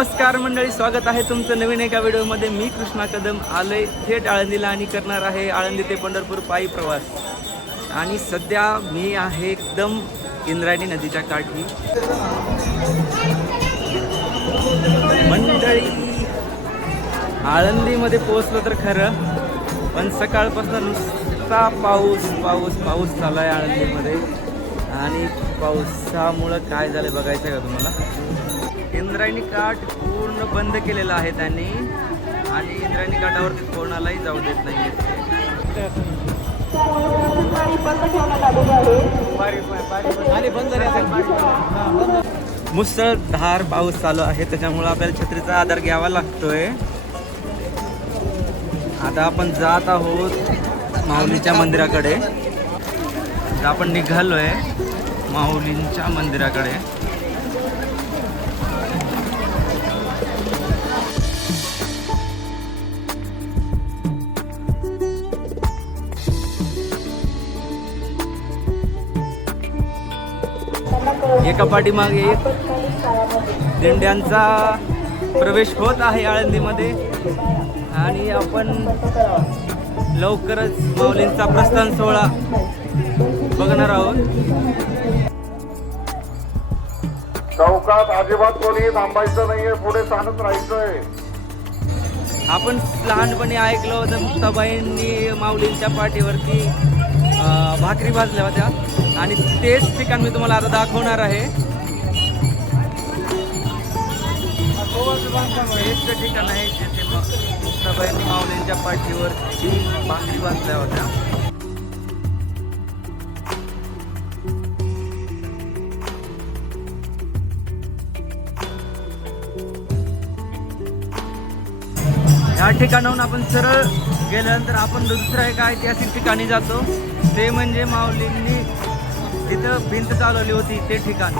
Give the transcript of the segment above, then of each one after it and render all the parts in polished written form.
नमस्कार मंडळी, स्वागत आहे तुमचं नवीन एका व्हिडिओमध्ये. मी कृष्णा कदम आलोय थेट आळंदीला आणि करणार आहे आळंदी ते पंढरपूर पायी प्रवास. आणि सध्या मी आहे एकदम इंद्रायणी नदीच्या काठी. मंडळी, आळंदीमध्ये पोहोचलो तर खरं, पण सकाळपासून नुसता पाऊस चालू आहे आळंदीमध्ये. आणि पावसामुळं काय झालं बघायचं आहे का तुम्हाला. इंद्रायणी घाट पूर्ण बंद केलेला आहे त्यांनी, आणि इंद्रायणी घाटावरती कोणालाही जाऊ देत नाही. मुसळधार पाऊस चालू आहे, त्याच्यामुळे आपल्याला छत्रीचा आधार घ्यावा लागतोय. आता आपण जात आहोत माऊलीच्या मंदिराकडे. आपण निघालोय माऊलींच्या मंदिराकडे. एका पाठीमागे एक दिंड्यांचा प्रवेश होत आहे आळंदीमध्ये, आणि आपण लवकरच माऊलींचा प्रस्थान सोहळा बघणार आहोत. चौकात अजिबात कोणी थांबायचं नाहीये, पुढे चालत राहायचंय. आपण लहानपणी ऐकलं होतं, मुक्ताबाईंनी माऊलींच्या पाठीवरती भाकरी भाजल्या होत्या, आणि तेच ठिकाण मी तुम्हाला आता दाखवणार आहे. हेच ते ठिकाण आहे जिथे मुक्ताबाईंनी माऊलींच्या पाठीवरती भाकरी भाजल्या होत्या. या ठिकाणाहून आपण सरळ गेल्यानंतर आपण दुसऱ्या एका ऐतिहासिक ठिकाणी जातो. ते म्हणजे माऊलींनी तिथं भिंत चालवली होती ते ठिकाण.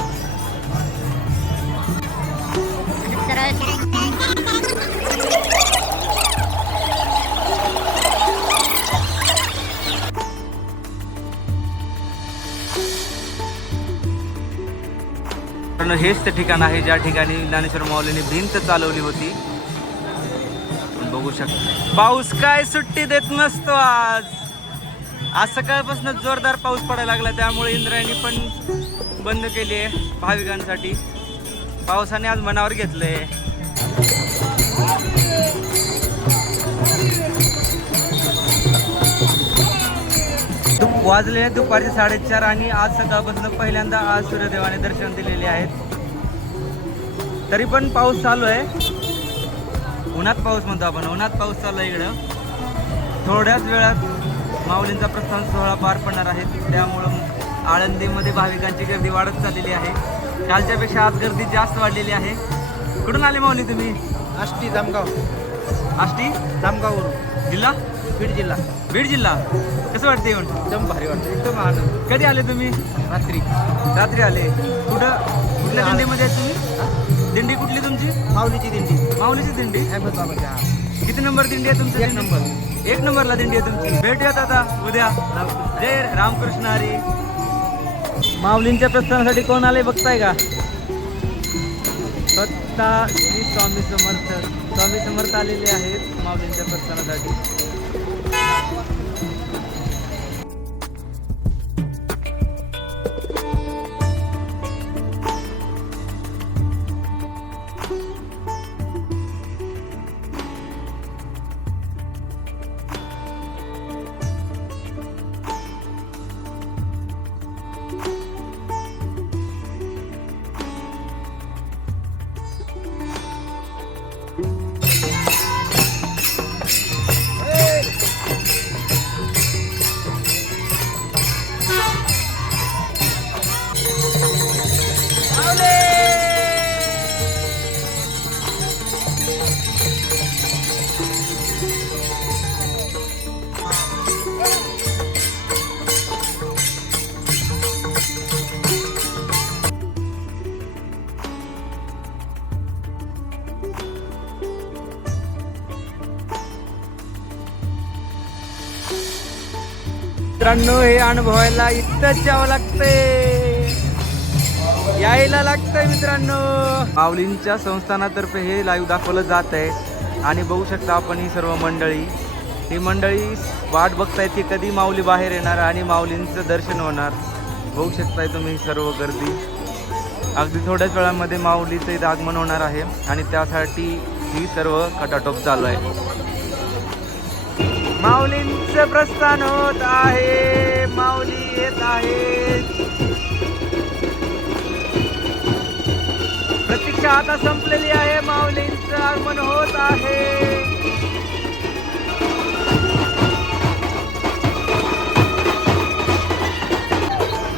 हेच ते ठिकाण आहे ज्या ठिकाणी ज्ञानेश्वर माऊलींनी भिंत चालवली होती. बघू शकता, पाऊस काय सुट्टी देत नसतो. आज सकाळपासून जोरदार पाऊस पडायला लागला, त्यामुळे इंद्रायणी पण बंद केली आहे भाविकांसाठी. पावसाने आज मनावर घेतलंय. वाजले दुपारचे 4:30, आणि आज सकाळपासून पहिल्यांदा आज सूर्यदेवाने दर्शन दिलेले आहेत. तरी पण पाऊस चालू आहे. उन्हात पाऊस म्हणतो आपण, उन्हात पाऊस चालू आहे इकडं. थोड्याच वेळात माऊलींचा प्रस्थान सोहळा पार पडणार आहे, त्यामुळं आळंदीमध्ये भाविकांची गर्दी वाढत चाललेली आहे. कालच्यापेक्षा आज गर्दी जास्त वाढलेली आहे. कुठून आले माऊली तुम्ही? आष्टी जामगाव. आष्टी जामगाववरून. जिल्हा? बीड जिल्हा. बीड जिल्हा. कसं वाटतं येऊन? एकदम भारी वाटतं, एकदम आनंद. कधी आले तुम्ही? रात्री आले. कुठल्या दिंडीमध्ये आहे तुम्ही? दिंडी कुठली तुमची? माऊलीची दिंडी. माऊलीची दिंडी. अहमद बाबाच्या. किती नंबर दिंडी आहे तुमची? 1 नंबर. 1 नंबरला दिंडी आहे तुमची. भेटूयात आता उद्या. जय रामकृष्ण हरी. माऊलींच्या प्रस्थानासाठी कोण आले बघताय का? स्वतः श्री स्वामी समर्थ आलेले आहेत माऊलींच्या प्रस्थानासाठी. मित्रांनो, हे अनुभवायला इतकंच यावं लागतंय. यायला लागतंय मित्रांनो. माऊलींच्या संस्थानातर्फे हे लाईव्ह दाखवलं जात आहे आणि बघू शकता आपण ही सर्व मंडळी, ही मंडळी वाट बघतायत की कधी माऊली बाहेर येणार आणि माऊलींचं दर्शन होणार. बघू शकताय तुम्ही सर्व गर्दी. अगदी थोड्याच वेळामध्ये माऊलीचं इथं आगमन होणार आहे आणि त्यासाठी ही सर्व खटाटोप चालू आहे. माऊलींचं प्रस्थान होत आहे, माऊली येत आहेत. प्रतीक्षा आता संपलेली आहे, माऊलींचं आगमन होत आहे.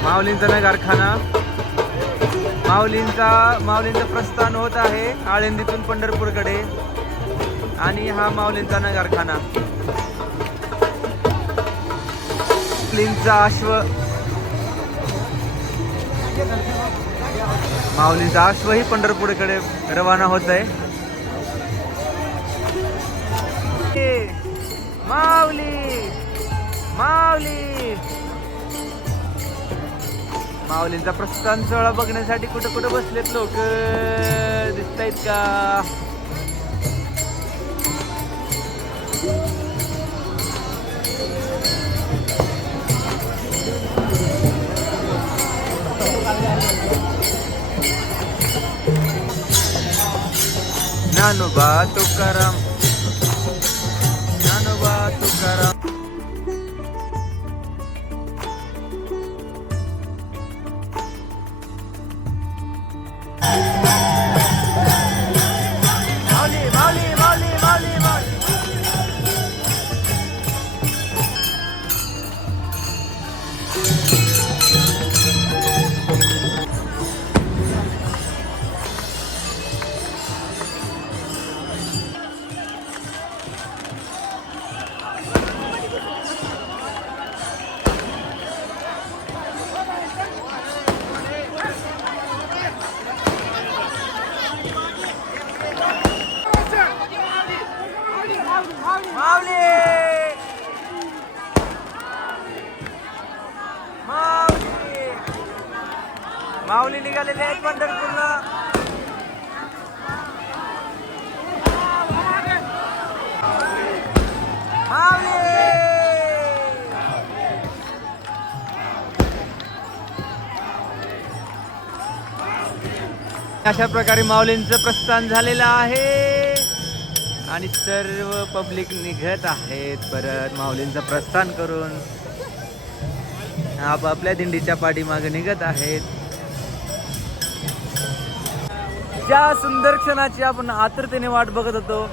माऊलींचा नगारखाना, माऊलींचं प्रस्थान होत आहे आळंदीतून पंढरपूरकडे आणि हा माऊलींचा नगारखाना. माऊलींचा अश्वही पंढरपूरकडे रवाना होत आहे. माऊली माऊली माऊलींचा प्रस्थान सोहळा बघण्यासाठी कुठं कुठं बसलेत लोक, दिसतायत का? ज्ञानोबा तुकाराम, ज्ञानोबा तुकाराम. माऊली माऊली माऊली माऊली माऊली. माऊली माऊली माऊली निघालेले आहेत पंढरपूरला. माऊली अशा प्रकारे माऊलींचं प्रस्थान झालेलं आहे आणि सर्व पब्लिक निघत आहेत परत माऊलींचं प्रस्थान करून आपापल्या दिंडीच्या पाठीमागे निघत आहेत. ज्या सुंदर क्षणाची आपण आतुरतेने वाट बघत होतो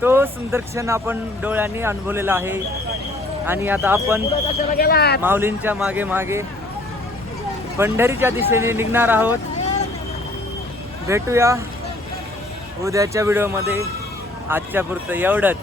तो सुंदर क्षण आपण डोळ्यांनी अनुभवलेला आहे आणि आता आपण माऊलींच्या मागे मागे पंढरीच्या दिशेने निघणार आहोत. भेटूया उद्याच्या व्हिडिओमध्ये. आजच्या पुरतं एवढंच.